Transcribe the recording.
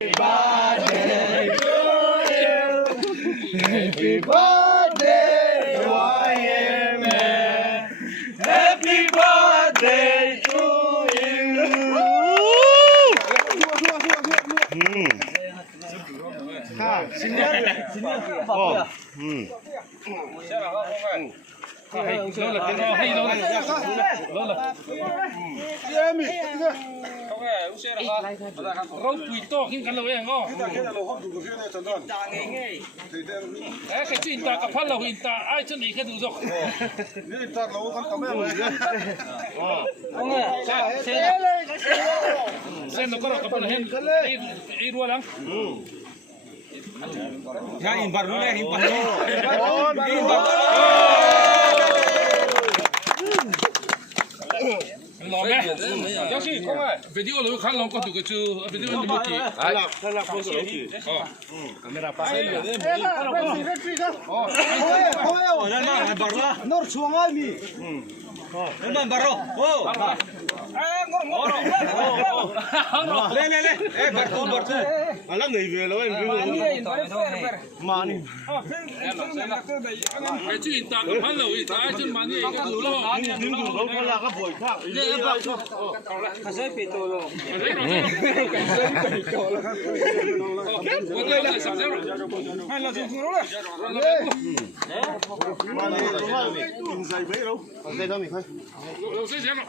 birthday to you. Happy birthday, YMA. Happy birthday to you. เราคุยโต้ขึ้นกันเลยเองก็แค่ชื่ออินตากับพันเราอินตาไอ้ฉันอีกแค่ดูสักเส้นเราก็เรากับพันเห็นไอ้รัวหลังya imbarro le imbarro lo me ya sí cómo es video lo kan lo ko tu ko chu video ni mo ki ai la ko so ki camera pa Nor chuangai mi. Barro. Oh. Le. Bartu. Alam người về rồi em Mani. cái chuyệnอินตากับพันเราอินตาไอ้ฉันมานี่ก็รู้แล้วนึกดูเขาลากก็ป่วยข้าวเขาใช้ปิดตัวลงมาเลยว่ากินใส่ไปแล้วใส่ทำอีกไหมเราเสียแล้ว